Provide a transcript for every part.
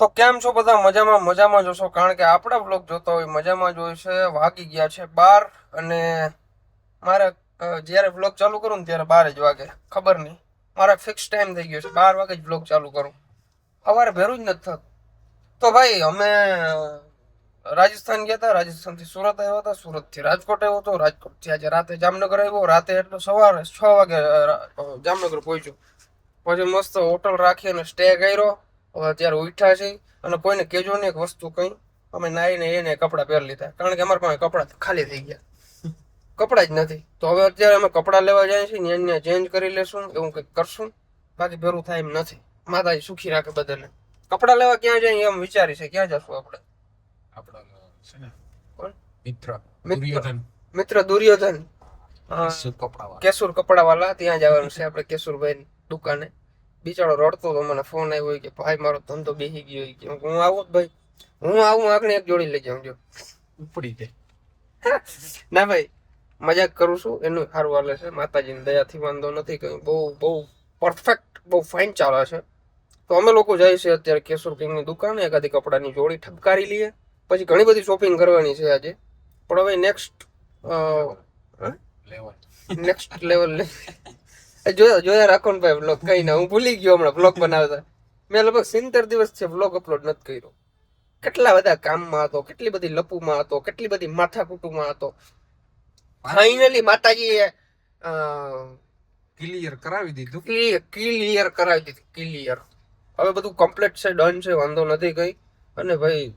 તો કેમ છો બધા? મજામાં જોશો, કારણ કે આપણા બ્લોગ જોતા હોય મજામાં જ હોય છે. વાગી ગયા છે 12 અને મારે જ્યારે બ્લોગ ચાલુ કરું ને ત્યારે 12 જ વાગે. ખબર નહીં, મારા ફિક્સ ટાઈમ થઈ ગયો છે 12 વાગે જ બ્લોગ ચાલુ કરું. સવારે ભેરું જ નથી થતું. તો ભાઈ અમે રાજસ્થાન ગયા હતા, રાજસ્થાનથી સુરત આવ્યા હતા, સુરતથી રાજકોટ આવ્યો હતો, રાજકોટથી આજે રાતે જામનગર આવ્યો. રાતે એટલે સવારે 6 વાગે જામનગર પહોંચ્યો. પછી મસ્ત હોટલ રાખી અને સ્ટે કર્યો. હવે અત્યારે ઉઠ્યા છે અને કોઈને કહેજો નહીં એક વસ્તુ કંઈ, અમે નાઈને એને કપડાં પહેરી લીધા, કારણ કે અમારા પાસે કપડાં ખાલી થઈ ગયા, કપડાં જ નથી. તો હવે અત્યારે અમે કપડાં લેવા જઈએ છીએ ને એને ચેન્જ કરી લેશું, એવું કંઈક કરશું. બાકી ભેરું થાય એમ નથી. માતાજી સુખી રાખે બધાને. કપડાં લેવા ક્યાં જાય એમ વિચારી છે, ક્યાં જશું આપણે? મિત્ર દુર્યોધન, કેસુર કપડા વાળા, ત્યાં જવાનું છે આપણે, કેશુરભાઈ દુકાને. બિચારો રડતો તો, મને ફોન આવ્યો કે ભાઈ મારો ધંધો બેસી ગયો. કે હું આવું ભાઈ, હું આવું આગળ એક જોડી લઈ જાઉં. જો ઉપડી જાય ના ભાઈ, મજાક કરું છું. એનું સારું હાલે છે, માતાજીની દયાથી વાંધો નથી. કઈ બહુ પરફેક્ટ, બહુ ફાઇન ચાલે છે. તો અમે લોકો જઈએ છીએ અત્યારે કેશુર કિંગની દુકાને, એકાદી કપડાની જોડી ઠપકારી લઈએ. પછી ઘણી બધી શોપિંગ કરવાની છે આજે, પણ હવે નેક્સ્ટ લેવલ જોયા રાખો ને ભાઈ બ્લોગ. કઈ ના, હું ભૂલી ગયો હમણાં બ્લોગ બનાવતા. મેં લગભગ 70 દિવસ છે બ્લોગ અપલોડ નથી કર્યો. કેટલા બધા કામમાં હતો, કેટલી બધી લપુમાં હતો, કેટલી બધી માથાકૂટુમાં હતો. ફાઇનલી માતાજીએ ક્લિયર કરાવી દીધું. ક્લિયર હવે બધું કમ્પ્લીટ છે, ડન છે, વાંધો નથી કઈ. અને ભાઈ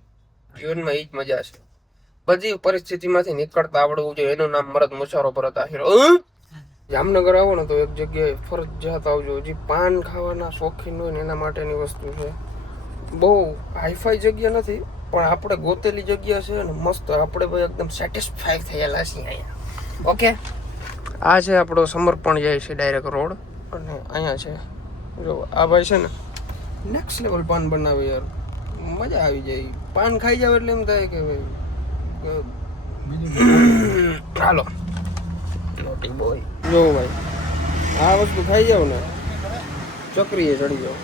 જીવનમાં એ જ મજા છે, બધી પરિસ્થિતિમાંથી નીકળતા આવડવું જોઈએ. એનું નામ મરદ મુશારો પરત આહિર. જામનગર આવો ને તો એક જગ્યાએ ફરજિયાત આવજો. હજી પાન ખાવાના શોખીન હોય ને એના માટેની વસ્તુ છે. બહુ હાઈફાઈ જગ્યા નથી, પણ આપણે ગોતેલી જગ્યા છે અને મસ્ત. આપણે ભાઈ એકદમ સેટિસ્ફાઈ થયેલા છીએ અહીંયા. ઓકે, આ છે આપણો સમર્પણ જાય છે ડાયરેક્ટ રોડ. અને અહીંયા છે જો આ ભાઈ છે ને નેક્સ્ટ લેવલ પાન બનાવે યાર, મજા આવી જાય. પાન ખાઈ જાવ એટલે એમ થાય કે ભાઈ હાલો નોટી બોય. જો ભાઈ આ વસ્તુ ખાઈ જાવ ને ચકરીએ ચડી જાવ.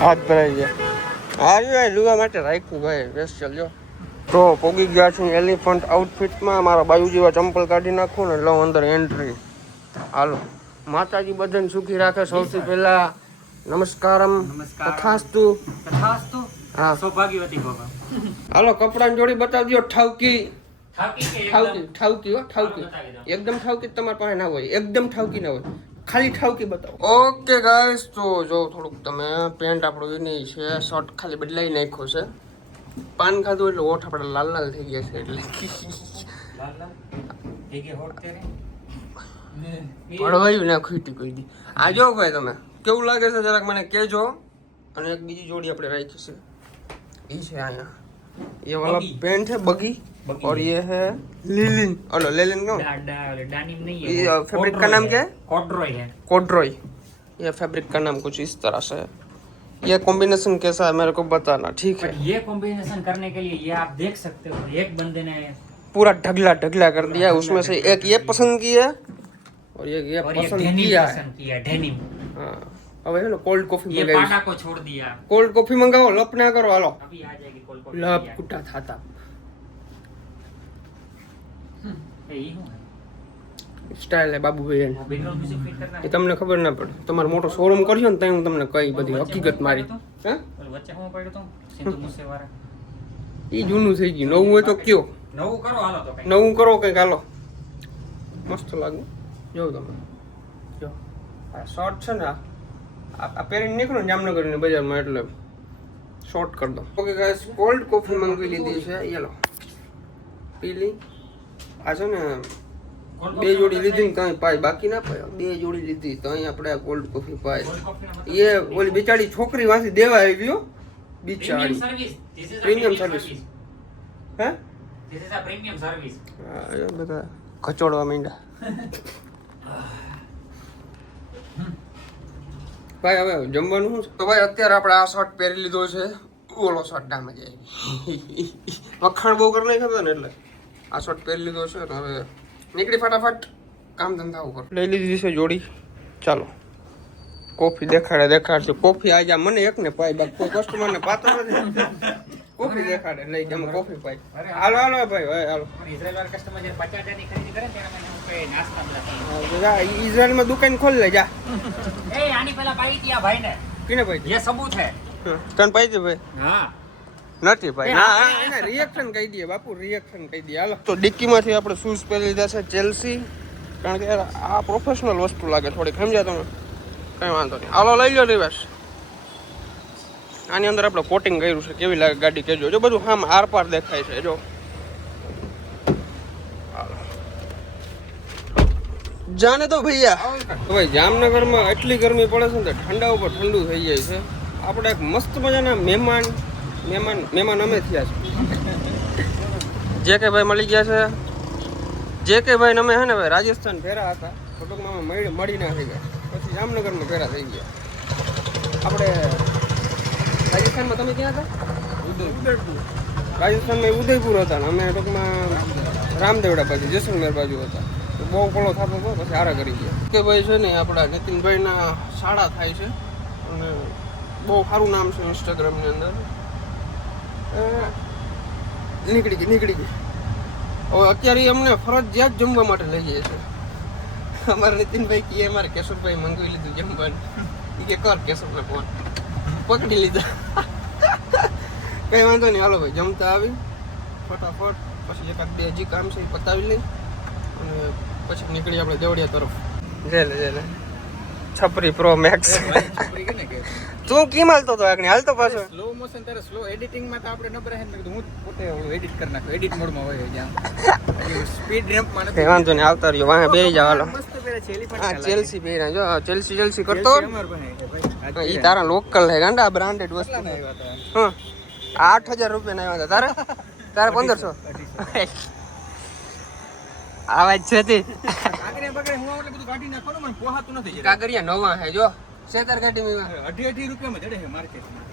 હાથ ભરાઈ ગયા. હા લુવા માટે રાખ્યું ભાઈ, બેસ ચાલજો. તો પોગી ગયા છે એલિફન્ટ આઉટફિટમાં. મારા બાજુ જેવા ચંપલ કાઢી નાખું ને લો અંદર એન્ટ્રી. હાલો, માતાજી બધાને સુખી રાખે. સૌથી પહેલા નમસ્કારમ તથાસ્તુ. હા, સૌભાગ્યવતી ભવ. હાલો, કપડાની જોડી બતાવી દો. ઠાવકી એકદમ ઠાવકી તમારી પાસે ના હોય, એકદમ ઠાવકી ના હોય, ખાલી ઠાવકી બતાવો. ઓકે ગાઈસ, તો જો થોડુંક તમે પેન્ટ આપણું એની છે, શર્ટ ખાલી બદલાઈ નાખ્યો છે. પાન ખાધું એટલે હોઠ આપણે લાલ લાલ થઈ ગયા છે, એટલે ભળવાયું ના ખૂટી કોઈ દી. આ જો ભાઈ તમે કેવું લાગે છે જરાક મને કહેજો. અને એક બીજી જોડી આપણે રાખી છે, એ છે અહીંયા. ये वाला पेंट है बगी और ये है लिलिन. हेलो लिलिन क्यों? डानिम नहीं है, ये फैब्रिक का नाम क्या है? कॉड्रॉय है. कोड्रॉय. ये फैब्रिक का नाम कुछ इस तरह से है. ये कॉम्बिनेशन कैसा है मेरे को बताना, ठीक है? ये कॉम्बिनेशन करने के लिए ये आप देख सकते हो, एक बंदे ने पूरा ढगला ढगला कर दिया है. उसमें से एक ये पसंद किया और ये पसंद किया है डेनिम. हाँ, अब है ना कोल्ड कॉफी ये मंगाई. पाटा को छोड़ दिया. कोल्ड कॉफी मंगाओ, लप ना करो. हालो, अभी आ जाएगी कोल्ड कॉफी. लप कुटा थाता यही हूं. સ્ટાઇલ હે બાબુભાઈ. बैकग्राउंड म्यूजिक फिट करना એ તમને ખબર ના પડે. તમારો મોટો શોરૂમ કરશો ને ત્યાં હું તમને કઈ બધી હકીકત મારી. હે, है. वच्चे હું પડ્યો તો સિંધુ મુસેવારા. એ જૂનું થઈ ગયું. નવું હોય તો કયો, નવું કરો હાલો તો કઈ. નવું કરો કંઈક. હાલો, મસ્ત લાગે. જો તમે જો આ શોર્ટ છે ને, આ પહેરીને નીકળો ને જામનગરની બજારમાં એટલે શોર્ટ કરી દો. ઓકે ગાઈસ, કોલ્ડ કોફી મંગાવી લીધી છે. યલો પીલી. આ છે ને બે જોડી લીધી ને કઈ પાય બાકી ના પાય. બે જોડી લીધી તો અહીં આપણે કોલ્ડ કોફી પાય. એ ઓલી બિચારી છોકરી વાંચી દેવા આવી ગયો બિચારી. Premium service. Hey, this is a premium service. એ બધા ખચોડવા માંડ્યા. ભાઈ હવે જમવાનું શું છે? તો ભાઈ અત્યારે આપણે આ શર્ટ પહેરી લીધો છે. ઓલો શર્ટ ના મજા આવી. વખાણ બહુ કરી નહીં ખબર ને, એટલે આ શર્ટ પહેરી લીધો છે. હવે નીકળી ફટાફટ કામ ધંધા ઉપર. લઈ લીધી છે જોડી. ચાલો કોફી દેખાડશે. કોફી આજે મને એક ને પાઈ બાકી કોઈ કસ્ટમર ને પાતો નથી. કોફી દેખાડે લઈ જમે કોફી પાઈ. હાલો ભાઈ હાલો. ઇઝરાયલમાં દુકાન ખોલી લે જા. કિને ભાઈ सबूत है. તને પાઈ દે ભાઈ. हाँ નથી ભાઈ ના એને રિએક્શન કહી દઈએ બાપુ રિએક્શન કહી દઈએ. હાલો તો ડિક્કીમાંથી આપણે શૂઝ પહેરી લીધા છે ચેલ્સી. કારણ કે યાર આ પ્રોફેશનલ વસ્તુ લાગે થોડીક સમજ્યા તમે. કઈ વાંધો નહીં. હાલો લઈ લો રિવાસ. આની અંદર આપણે કોટિંગ કર્યું છે. કેવી લાગે ગાડી કહેજો. જો બધું આમ આર પાર દેખાય છે જો. જાને તો ભૈયા ભાઈ જામનગરમાં એટલી ગરમી પડે છે ને ઠંડા ઉપર ઠંડુ થઈ જાય છે. આપણે એક મસ્ત મજાના મહેમાન અમે થયા છે. જે કે ભાઈ મળી ગયા છે. જે કે ભાઈ અમે હે ને ભાઈ રાજસ્થાન ફેરા હતા ટૂંકમાં મળી ના થઈ ગયા. પછી જામનગરમાં ફેરા થઈ ગયા. આપણે રાજસ્થાનમાં તમે ક્યાં હતા? ઉદયપુર. રાજસ્થાનમાં ઉદયપુર હતા ને અમે ટૂંકમાં રામદેવડા બાજુ જેસલમેર બાજુ હતા. બહુ કોળો થતો હતો પછી હારા કરી ગયા. કે ભાઈ છે ને આપણા નીતિનભાઈના શાળા થાય છે અને બહુ સારું નામ છે ઇન્સ્ટાગ્રામની અંદર. નીકળી ગઈ હવે અત્યારે અમને ફરજિયાત જમવા માટે લઈ જાય છે. અમારા નીતિનભાઈ કહે અમારે કેશોરભાઈ મંગાવી લીધું જમવાનું. એ કે કર કેશોરને ફોન પકડી લીધા. કઈ વાંધો નહીં. હાલો ભાઈ જમતા આવી ફટાફટ. પછી એકાદ બે હજી કામ છે એ પતાવી લઈ અને પછી નીકળી આપણે દેવડિયા તરફ. જેલે છપરી પ્રો મેક્સ. તું કેમ હાલતો હતો આગળ હાલતો પાછો સ્લો મોશન તારે સ્લો એડિટિંગ માં તો આપણે નબર હે ને હું પોતે એડિટ કરી નાખું. એડિટ મોડ માં હોય જ્યાં સ્પીડ રેમ્પ માં નથી. વાંધો નહીં આવતા રહ્યો વાહે બેહી જાવ. હાલો મસ્ત પેરે છે એલિફન્ટ. હા ચેલ્સી પહેરા જો ચેલ્સી કરતો અમાર બને છે ભાઈ. ઈ તારા લોકલ હે ગાંડા બ્રાન્ડેડ વસ્તુ. હા 8000 રૂપિયા ના આવ્યા તારે 1500. આવાજ છે તે કાગરે બગરે હું એટલે બધું કાઢી નાખો ને મને પોહાતું નથી. કાગરિયા નવા હે જો સેતર ગાડીમાં 18 રૂપિયામાં જડે છે માર્કેટમાં.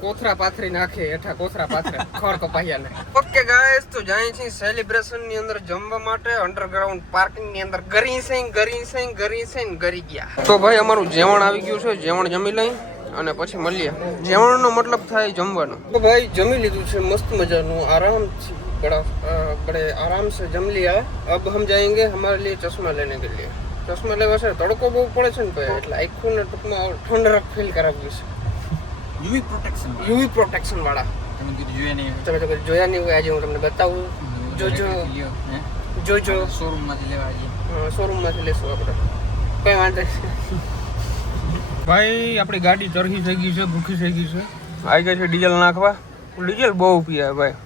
કોથરા પાથરી નાખે હેઠા કોથરા પાથરે ખોર કપાયા ને. ઓકે ગાઈસ તો જાય છે સેલિબ્રેશન ની અંદર જમવા માટે અંડરગ્રાઉન્ડ પાર્કિંગ ની અંદર ગરી ગયા. તો ભાઈ અમારું જેવણ આવી ગયું છે. જેવણ જમી લઈ અને પછી મળીએ. જેવણનો મતલબ થાય જમવાનો. તો ભાઈ જમી લીધું છે મસ્ત મજાનું આરામથી बड़े आराम से जम लिया. अब हम जाएंगे हमारे लिए चश्मा लेने के लिए. चश्मा लेवा છે તડકો બહુ પડે છે ને ભાઈ એટલે આંખોને ટૂંકમાં ઠંડક ફીલ કરાવ્યું છે. યુવી પ્રોટેક્શન વાળા. તમે કીધું જોયા નહીં. તમે તો કદી જોયા નહીં હોય. આજે હું તમને બતાવું. જોજો શોરૂમ માંથી લેવા જઈએ. શોરૂમ માંથી લેશું આપણે. કઈ વાંધો નહીં. ભાઈ આપણી ગાડી ચરખી થઈ ગઈ છે. ભૂખી થઈ ગઈ છે. આવી ગઈ છે ડીઝલ નાખવા. ડીઝલ બહુ પીએ ભાઈ.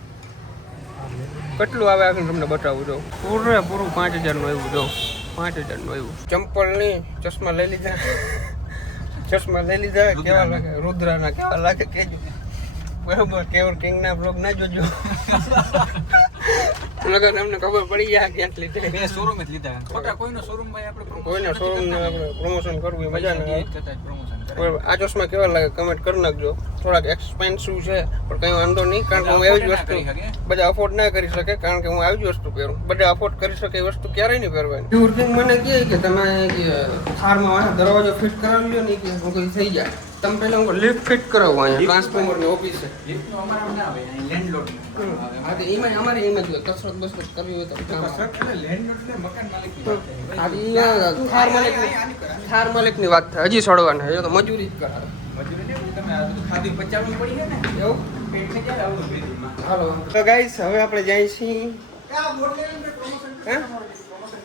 કેટલું આવે આગળ તમને બતાવું જો. પૂરું 5000 નું આવ્યું જો. 5000 નું આવ્યું. ચંપલ ની ચશ્મા લઈ લીધા. કેવા લાગે રુદ્રાના કેવા લાગે કેજો. બરાબર કેવર કિંગ ના બ્લોગ ના જોજો. લગન અમને ખબર પડી જાય ક્યાંક લીધે. બે શોરૂમ જ લીધા. ખોટા કોઈનો શોરૂમ માં આપણે કોઈના શોરૂમ ને આપણે પ્રમોશન કરવું મજા ના આવે. પ્રમોશન આ ચશ્મા કેવા લાગે કમેન્ટ કરી નાખજો. થોડાક એક્સપેન્સિવ છે પણ કઈ વાંધો નહીં કારણ કે હું એવી જ વસ્તુ બધા અફોર્ડ ના કરી શકે. કારણ કે હું આવી જ વસ્તુ પહેરું. બધા અફોર્ડ કરી શકે એ વસ્તુ ક્યારેય નહીં પહેરવાની. ઉર્જિંગ મને કહે કે તમે થારમાં દરવાજો ફિટ કરાવી લ્યો ને કે હું કઈ થઈ જાય. તમે પહેલા હું લિફ્ટ ફિટ કરાવું અહીંયા ટ્રાન્સફોર્મર ની ઓફિસ છે. લિફ્ટનો અમારા ના આવે લેન્ડલોર્ડ. હા તો એમાં અમારે એમ જ હોય કસરત બસરત કરવી હોય તો લેન્ડલોર્ડ એટલે મકાન માલિકની વાત થાય. થાર માલિકની વાત થાય. હજી સડવાના હજી તો મજૂરી જ કરાવે. મજૂરી ને તમે આ બધું ખાધી પચાવવું પડી છે ને એવું પેટ ને ક્યારે આવું બેડરૂમમાં. હાલો તો ગાઈસ હવે આપણે જઈએ છીએ.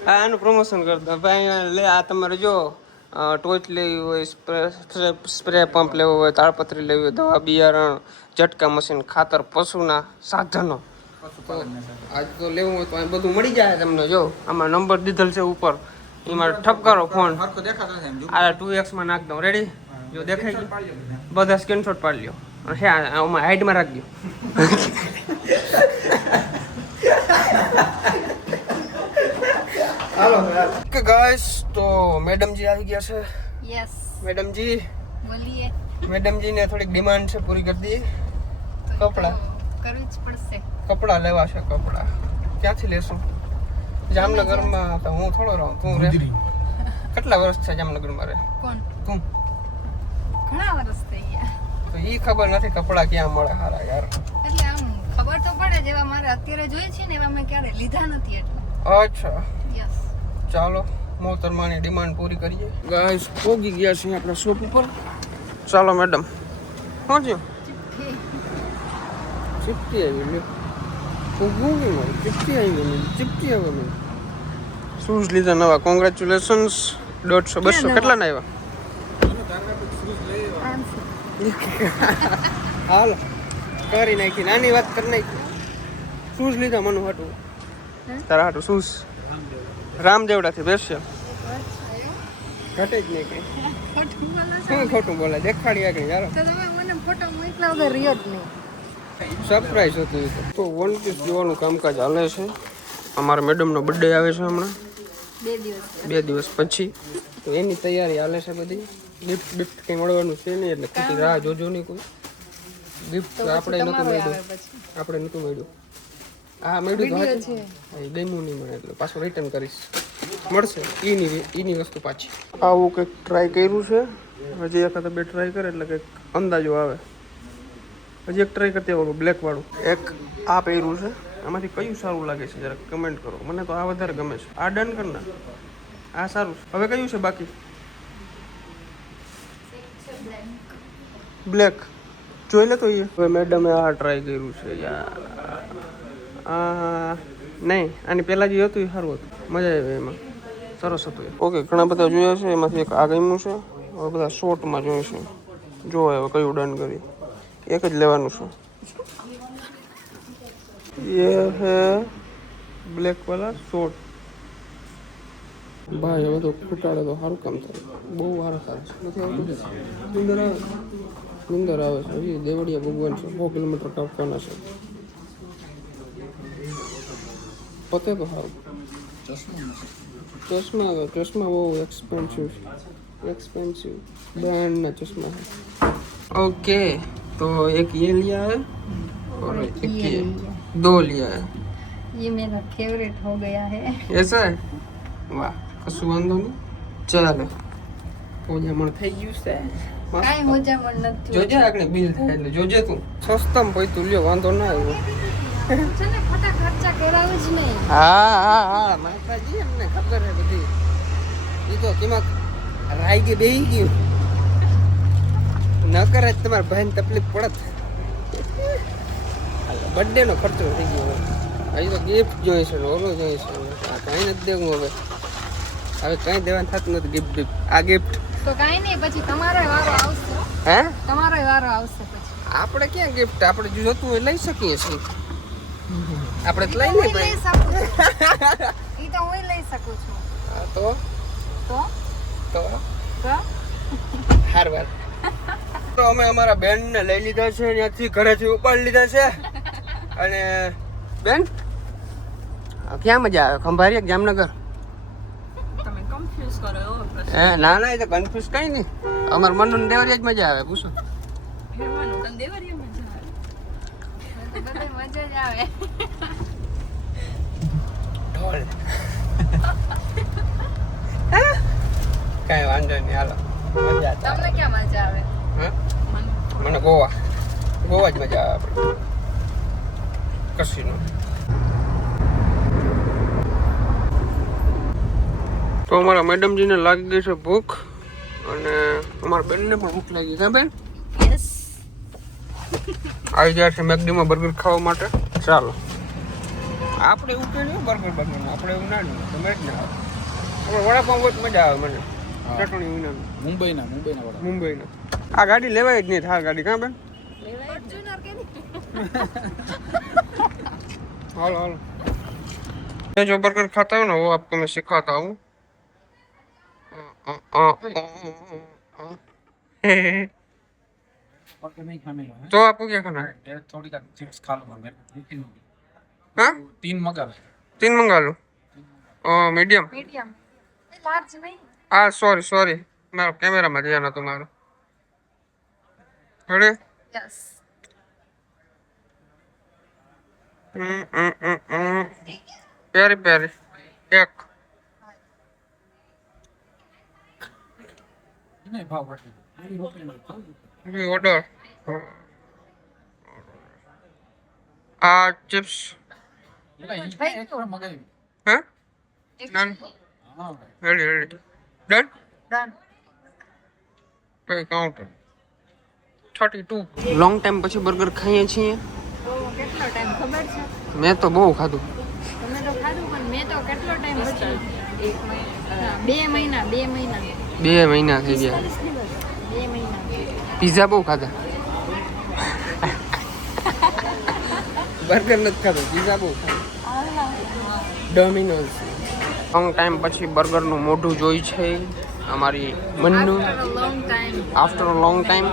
હા આનું પ્રમોશન કરતા ભાઈ. લે આ તમારે જો ટોચ લેવી હોય, સ્પ્રે પંપ લેવો હોય, તાળપત્રી લેવી હોય, દવા બિયારણ, ઝટકા મશીન, ખાતર, પશુના સાધનો આજ તો લેવું હોય તો આ બધું મળી જાય તમને. જો આમાં નંબર દીધેલ છે ઉપર. એમાં ઠપ કરો ફોન. હરખો દેખાતો નથી એમ જો. આ 2x માં નાખ દઉં. રેડી જો દેખાય ગયું. બધા સ્ક્રીનશોટ પાડી લ્યો અને હે આમાં હાઈડમાં રાખજો. હાલો કે ગાઈસ તો મેડમજી આવી ગયા છે. यस મેડમજી बोलिए. મેડમજી ને થોડીક ડિમાન્ડ છે પૂરી કરી દી. કપડા કરવું જ પડશે. કપડા લેવા છે. કપડા ક્યાંથી લેશું? જામનગરમાં તો હું થોડો રહું, તું રે. કેટલા વર્ષ છે જામનગરમાં રે કોણ? તું? ઘણા વર્ષ થઈ ગયા. તો ઈ ખબર નથી કપડા ક્યાં મળે હારા યાર. એટલે આમ ખબર તો પડે, જેવા મારે અત્યારે જોઈએ છે ને એવા મેં ક્યારે લીધા નથી એટલે. અચ્છા યસ. ચાલો મોહતરમાની ડિમાન્ડ પૂરી કરીએ. ગાઈસ પોગી ગયા છે આપણા શોપ ઉપર. ચાલો મેડમ. શું થયું? ચીપટી આવી લે. ઊભું નહીં મારું. ચીપટી આવી ગઈ. ચીપટી આવે મને. શૂઝ લીધા નવા. કોંગ્રેચ્યુલેશન્સ. 150 200 કેટલા ના આવ્યા? હાલ કરી નાખી. નાની વાત કરી નાખી. શૂઝ લીધા મનુ હાટું. તારા હાટું શૂઝ રામદેવડાથી બેસ્યો. ઘટે જ નહીં કઈ. ખોટું બોલો છો? શું ખોટું બોલે? દેખાડી આગળ યાર. તો તમે મને ફોટો મોકલા વગર રહ્યો જ નહીં. સરપ્રાઈઝ હતું એ તો. વન પીસ જોવાનું કામકાજ હાલે છે. અમારા મેડમનો બર્થડે આવે છે હમણાં 2 દિવસ. 2 દિવસ પછી. તો એની તૈયારી હાલે છે બધી. ગિફ્ટ બિફ્ટ કંઈ મળવાનું છે નહીં એટલે ખોટી રાહ જોજો નહીં કોઈ. ગિફ્ટ આપણે નહોતું તમારું મળ્યું. આવે પછી. આપણે નહોતું મળ્યું. હા મળ્યું તો વિડીયો હતું. છે. એ ગમ્યું નહીં મને એટલે પાછું રિટર્ન કરીશ. મળશે એની વસ્તુ પાછી. આવું કંઈક ટ્રાય કર્યું છે. હજી એકાદ બે ટ્રાય કરે એટલે કંઈક અંદાજો આવે. હજી એક ટ્રાય કરતી આવું બ્લેક વાળું. એક આ પહેર્યું છે. આમાંથી કયું સારું લાગે છે જરા કમેન્ટ કરો. મને તો આ વધારે ગમે છે. આ ડન કર ના. આ સારું છે. હવે કયું છે બાકી? બ્લેક જોઈ લે તો એ. હવે મેડમે આ ટ્રાય કર્યું છે યાર. આ નહીં આની પહેલાં જે હતું એ સારું હતું. મજા આવી એમાં. સરસ હતું એ. ઓકે ઘણા બધા જોયા છે. એમાંથી એક આ ગમ્યું છે. હવે બધા શોર્ટમાં જોયું છે. જો હવે કયું ડન કરી. એક જ લેવાનું છે. ये है ब्लैक वाला शॉर्ट. ભાઈ હવે તો ખૂટાડે તો સારું કામ થાય. બહુ સારા સારા છે. નથી આવતું નિંદર આવે છે. હજી દેવળિયા ભગવાન છે. 100 કિલોમીટર કાપવાના છે. પતે તો સારું. ચશ્મા બહુ एक्सपेंसिव ब्रांड ना चश्मा है. ओके तो एक ये लिया है और एक ये 2 लिया है. ये मेरा फेवरेट हो गया है. ऐसा है? वाह કશું વાંધો નહીં. ચાલે ઓજામણ થઈ ગયું છે. કાંઈ મોજામણ નથી. જોજે આગળ બિલ થાય એટલે જોજે તું. સસ્તામાં પૈતું લ્યો વાંધો ના આવ્યો. છે ને ખોટા ખર્ચા કરાવું જ નહીં. હા માતાજી અમને ખબર છે બધી. એ તો કેમાં રાઈ ગઈ બેહી ગયું. ન કરે તમારા ભાઈને તકલીફ પડત. બર્થડે નો ખર્ચો થઈ ગયો. હજી તો ગિફ્ટ જોઈએ છે ને ઓલો જોઈએ છે. આ કાંઈ નથી દેવું હવે. હવે કાંઈ દેવાનું થતું નથી. ગિફ્ટ આ ગિફ્ટ તો કાંઈ નહીં, પછી તમારો વારો આવશે. હે તમારો વારો આવશે પછી. આપણે ક્યાં ગિફ્ટ? આપણે જો જોતું હોય લઈ શકીએ છીએ. આપણે તો લઈ હું નહીં લઈ શકું છું. ઈ તો હું લઈ શકું છું. તો તો તો તો હારવાર. તો અમે અમારા બેનને લઈ લીધા છે. ત્યાંથી ઘરેથી ઉપાડી લીધા છે. અને બેન ક્યાં મજા આવે? ખંભાળિયા કે જામનગર? તમે કન્ફ્યુઝ કરો એવો પ્રશ્ન. ના ના એ તો કન્ફ્યુઝ કઈ નહીં. અમારા મનનું દેવરિયા જ મજા આવે. પૂછો ફેરવાનું તને દેવરિયા મજા આવે. મને તો બધે મજા જ આવે. ઢોલ. કઈ વાંધો નહીં હાલો. મજા તમને ક્યાં મજા આવે? હા મને ગોવા જ મજા આવે. આપણે કસીનો. તો અમારા મેડમજીને લાગી ગઈ છે ભૂખ અને અમારા બેનને પણ ભૂખ લાગી છે. બેન યસ. આવી જાય છે મેકડીમાં બર્ગર ખાવા માટે. ચાલો આપણે એવું કે નહીં બર્ગર આપણે એવું ના નહીં. તમે જ ના આવે. આપણે વડાપાઉં બહુ જ મજા આવે મને. ચટણી વિનાનું. મુંબઈના મુંબઈના આ ગાડી લેવાય જ નહીં. થાર ગાડી કાં બેન? ફોર્ચ્યુનર કે નહીં? હાલો जो बर्गर खाता हूँ ना वो आपको मैं सिखाता हूँ. और तो नहीं खाने का तो आपको क्या खाना है? है थोड़ी का चिप्स खा लूंगा मैं. हाँ 3 मंगा लो. 3 मंगा लो. मीडियम. મીડિયમ. એ લાર્જ નહીં. हाँ सॉरी मेरा कैमरा में ध्यान है तुम्हारा. अरे યસ. प्यारी એક નહીં ભાવ પડે ઓર્ડર આ ચિપ્સ એક વાર મગાવી હે ડન હા ready done done pay count 32 long time પછી બર્ગર ખાઈએ છીએ તો કેટલો ટાઈમ ખબર છે મેં તો બહુ ખાધું તમે તો ખાધું પણ મેં તો કેટલો ટાઈમ પછી 2 મહિના 2 મહિના 2 મહિના થઈ ગયા 2 મહિના પિઝા બહુ ખાધા બર્ગર નથી ખાધું પિઝા બહુ ખાધું ડોમિનોઝ લોંગ ટાઈમ પછી બર્ગરનું મોઢું જોઈ છે અમારી Mannu after a long time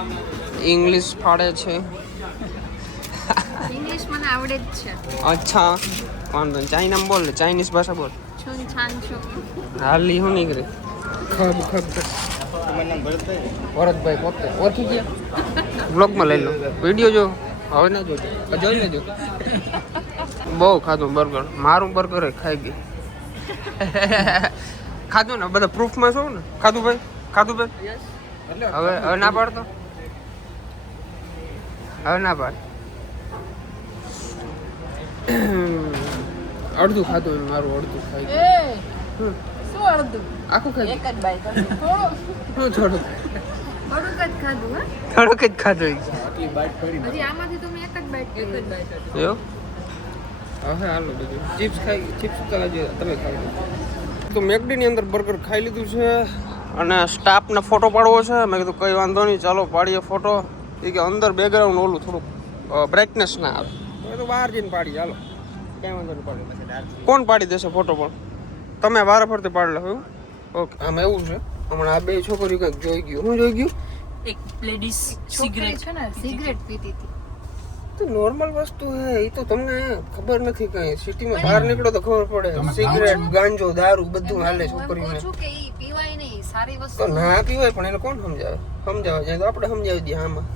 English ફાડે છે ઇંગ્લિશ મને આવડે જ છે અચ્છા વાંધો નહીં ચાઇનામાં બોલ ચાઇનીઝ ભાષા બોલ છું છાન છું હાલી શું નીકળે ખબ ખબ ભરતભાઈ પોતે ઓળખી ગયા બ્લોગમાં લઈ લો વિડીયો જો હવે ના જોજો જોઈ લેજો બહુ ખાધું બર્ગર મારું બર્ગર ખાઈ ગયું ખાધું ને બધા પ્રૂફમાં છો ને ખાધું ભાઈ હવે હવે ના પાડતો હવે ના પાડ અડધું ખાધું એમ મારું અડધું ખાઈ ગયું શું અડધું આખું ખાઈ એક જ બાઈક થોડું શું થોડુંક થોડુંક જ ખાધું હા થોડુંક જ ખાધું આટલી બાઈટ કરી હજી આમાંથી તો મેં એક જ બાઈક એવું હવે હાલો બધું ચિપ્સ ખાઈ ચિપ્સ તો આજે તમે ખાઈ લો તો મેકડીની અંદર બર્ગર ખાઈ લીધું છે અને સ્ટાફને ફોટો પાડવો છે મેં કીધું કંઈ વાંધો નહીં ચાલો પાડીએ ફોટો એ કે અંદર બેકગ્રાઉન્ડ ઓલું થોડુંક બ્રાઇટનેસ ના આવે તો બહાર જઈને પાડીએ ચાલો ક્યાંય વાંધો નહીં પાડીએ કોણ પાડી દેશે ફોટો પણ તમે વારે ફરતે પાડી લો એવું ઓકે આમ એવું છે હમણાં આ બે છોકરીઓ કંઈક જોઈ ગયું હું જોઈ ગયું એક લેડીઝ સિગરેટ છે ને સિગરેટ પીતી હતી તો નોર્મલ વસ્તુ હે એ તો તમને ખબર નથી કઈ સિટીમાં બહાર નીકળો તો ખબર પડે સિગરેટ ગાંજો દારૂ બધું હાલે છોકરીઓને છું કે ઈ પીવાય નહીં સારી વસ્તુ તો ના પીવાય પણ એને કોણ સમજાવે જાય તો આપણે સમજાવી દઈએ આમાં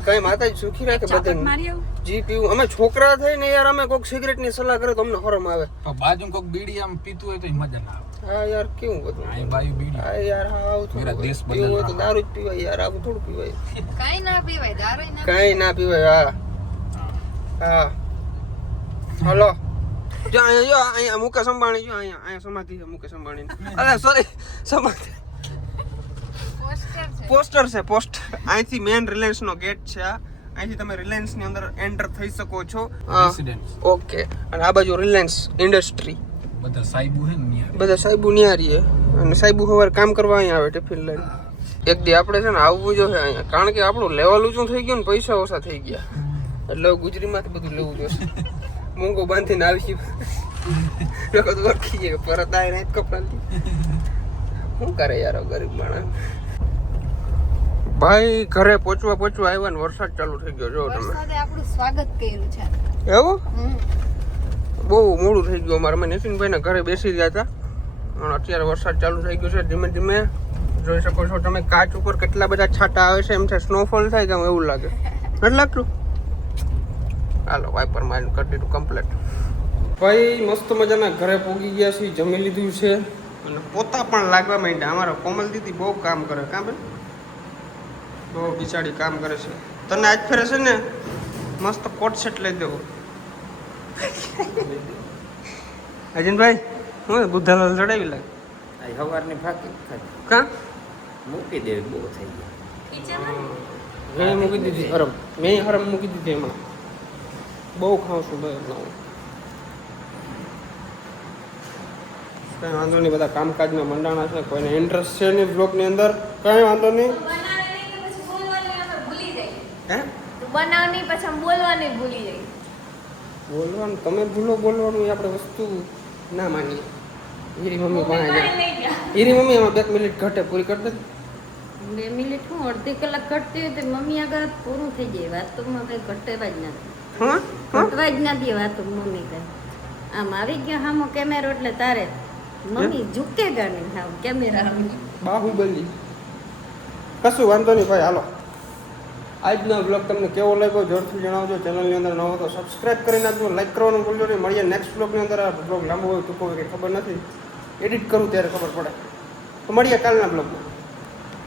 કઈ માતાજી સુખી રાખે બધાને જી પીવું અમે છોકરા થઈને યાર અમે કોઈક સિગરેટ ની સલાહ કરે તો અમને હરમ આવે તો બાજુ કોક બીડી આમ પીતું હોય તો મજા ના આવે હા યાર કેવું બધું આ બાજુ બીડી હા યાર આવું મેરા થોડું દેશ પીવું હોય તો દારૂ જ પીવાય યાર આવું થોડું પીવાય કાઈ ના પીવાય દારૂ ના કઈ ના પીવાય હા હા હલો જો અહીંયા મુકેશ અંબાણી જો અહીંયા સમાધિ છે મુકેશ અંબાણી અરે સોરી સમાધિ પોસ્ટર છે પોસ્ટર અહીંથી મેન રિલાયન્સ નો ગેટ છે અહીંથી તમે રિલાયન્સ ની અંદર એન્ટર થઈ શકો છો રેસિડેન્સ ઓકે અને આ બાજુ રિલાયન્સ ઇન્ડસ્ટ્રી બધા સાઈબુ હે ને બધા સાહેબુ નિહારીએ અને સાહેબુ સવારે કામ કરવા અહીંયા આવે ટિફિન લઈને એક દી આપણે છે ને આવવું જોઈએ અહીંયા કારણ કે આપણું લેવલ ઊંચું થઈ ગયું ને પૈસા ઓછા થઈ ગયા એટલે ગુજરીમાંથી બધું લેવું જોશે મૂંગો બાંધીને આવીશું લોકો તો ઓળખી જાય પરત આવે ને કપડાથી શું કરે યાર ગરીબ માણસ ભાઈ ઘરે પહોંચવા આવ્યા ને વરસાદ ચાલુ થઈ ગયો જો તમે વરસાદે આપણું સ્વાગત કર્યું છે એવું બહુ મોડું થઈ ગયું અમારે અમે નીતિનભાઈના ઘરે બેસી ગયા હતા પણ અત્યારે વરસાદ ચાલુ થઈ ગયો છે ધીમે ધીમે જોઈ શકો છો તમે કાચ ઉપર કેટલા બધા છાંટા આવે છે એમ થાય સ્નોફોલ થાય કે એવું લાગે નથી લાગતું હાલો વાઇપર માઇન્ડ કરી દીધું કમ્પ્લીટ ભાઈ મસ્ત મજાના ઘરે પહોંચી ગયા છીએ જમી લીધું છે અને પોતા પણ લાગવા માંડ્યા અમારા કોમલ દીદી બહુ કામ કરે કાં બેન બહુ બિચારી કામ કરે છે તને આજ ફેરે છે ને મસ્ત કોટ સેટ લઈ દેવો અજીનભાઈ હું બુદ્ધાલાલ ચડાવી લાગે સવારની ફાકી કાં મૂકી દેવી બહુ થઈ ગઈ મેં મૂકી દીધી હરમ મૂકી દીધી એમાં બહુ ખાઉં છું ભાઈ એટલા હું કંઈ વાંધો નહીં બધા કામકાજમાં મંડાણા છે કોઈને ઇન્ટરેસ્ટ છે નહીં બ્લોગની અંદર કંઈ વાંધો નહીં હે બનાવની પછી બોલવાની ભૂલી જાય બોલવાનું તમે ભૂલો બોલવાનું એ આપણે વસ્તુ ના માનીએ હીરી મમ્મી પાસે જાય હીરી મમ્મી એમાં 2 મિનિટ ઘટે પૂરી કરી દે 2 મિનિટ હું અડધી કલાક ઘટતી હોય તો મમ્મી આગળ પૂરું થઈ જાય વાતોમાં કઈ ઘટેવા જ નથી હા ઘટવા જ નથી વાતો મમ્મી કઈ આમ આવી ગયો હામો કેમેરો એટલે તારે મમ્મી ઝૂકેગા નહીં હાવ કેમેરા બાહુબલી કશું વાંધો નહીં ભાઈ હાલો આજનો બ્લોગ તમને કેવો લાગ્યો જોરથી જણાવજો ચેનલની અંદર ન હો તો સબસ્ક્રાઇબ કરી નાખજો લાઈક કરવાનું ભૂલજો નહીં મળીએ નેક્સ્ટ બ્લોગની અંદર આ બ્લોગ લાંબો હોય ટૂંકો હોય કંઈ ખબર નથી એડિટ કરું ત્યારે ખબર પડે. તો મળીએ કાલના બ્લોગમાં.